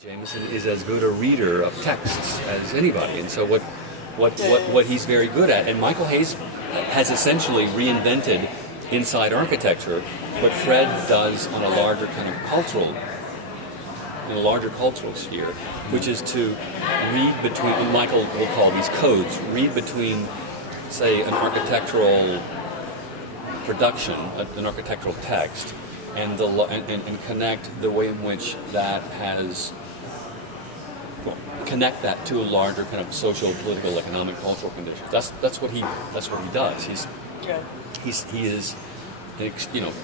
Jameson is as good a reader of texts as anybody, and so what he's very good at, and Michael Hayes has essentially reinvented inside architecture what Fred does on a larger kind of cultural, in a larger cultural sphere, which is to read between, and Michael will call these codes, read between, say, an architectural production, an architectural text, and connect the way in which that has, connect that to a larger kind of social, political, economic, cultural conditions. That's what he does. He is,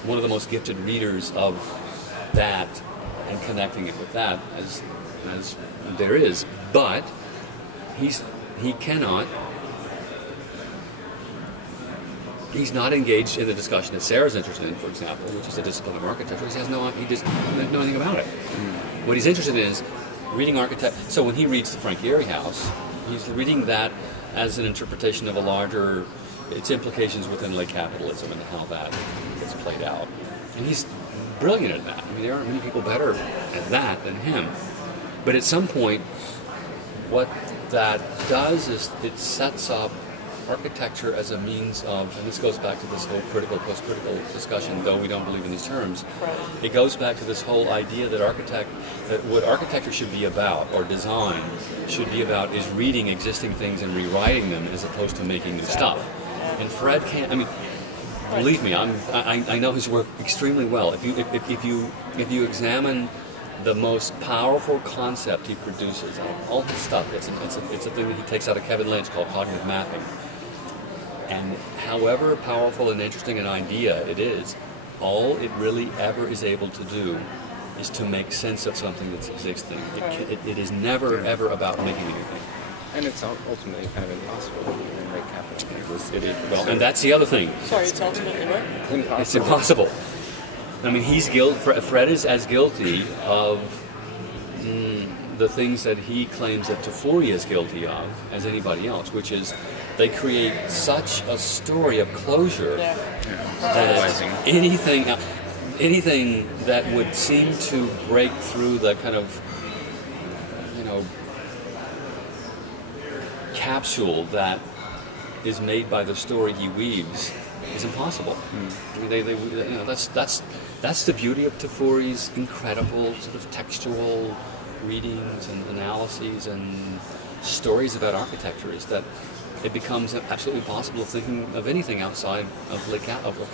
one of the most gifted readers of that and connecting it with that as there is. But he's not engaged in the discussion that Sarah's interested in, for example, which is the discipline of architecture. He doesn't know anything about it. What he's interested in is reading architecture. So when he reads the Frank Gehry House, he's reading that as an interpretation of a larger, its implications within late capitalism and how that gets played out. And he's brilliant at that. I mean, there aren't many people better at that than him. But at some point, what that does is it sets up architecture as a means of, and this goes back to this whole critical, post-critical discussion, though we don't believe in these terms, it goes back to this whole idea that what architecture should be about, or design should be about, is reading existing things and rewriting them as opposed to making new stuff. And Fred can't, I mean, believe me, I know his work extremely well. If you examine the most powerful concept he produces, all his stuff, it's a thing that he takes out of Kevin Lynch called cognitive mapping. And however powerful and interesting an idea it is, all it really ever is able to do is to make sense of something that's existing. It is never, ever about making anything. And it's ultimately kind of impossible in late capitalism. Well, and that's the other thing. Sorry, it's ultimately what? Impossible. It's impossible. I mean, Fred is as guilty of the things that he claims that Tafuri is guilty of as anybody else, which is they create such a story of closure that anything that would seem to break through the kind of, capsule that is made by the story he weaves is impossible. I mean, that's the beauty of Tafuri's incredible sort of textual readings and analyses and stories about architecture, is that it becomes absolutely impossible thinking of anything outside of capital.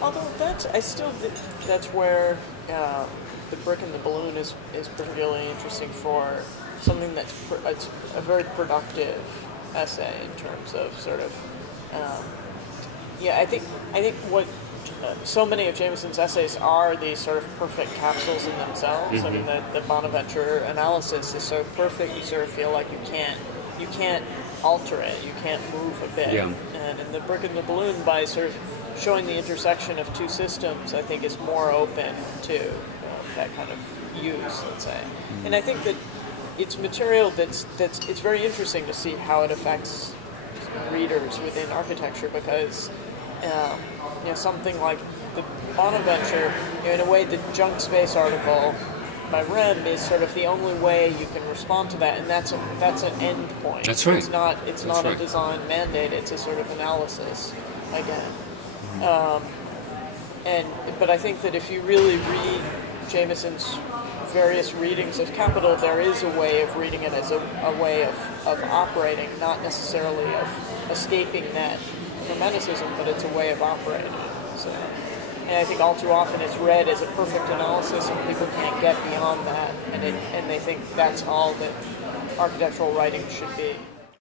Although that's where the brick and the balloon is particularly interesting for something that's it's a very productive essay in terms of sort of I think what so many of Jameson's essays are these sort of perfect capsules in themselves. I mean, the Bonaventure analysis is so perfect, you sort of feel like you can't alter it, you can't move a bit. And in the brick and the balloon, by sort of showing the intersection of two systems, I think is more open to that kind of use, let's say. And I think that it's material that's very interesting to see how it affects readers within architecture, because something like the Bonaventure, in a way, the junk space article by Rem is sort of the only way you can respond to that, and that's an end point. That's right. It's not a design mandate. It's a sort of analysis again. But I think that if you really read Jameson's various readings of Capital, there is a way of reading it as a way of operating, not necessarily of escaping that Romanticism, but it's a way of operating. So, and I think all too often it's read as a perfect analysis, and people can't get beyond that, and they think that's all that architectural writing should be.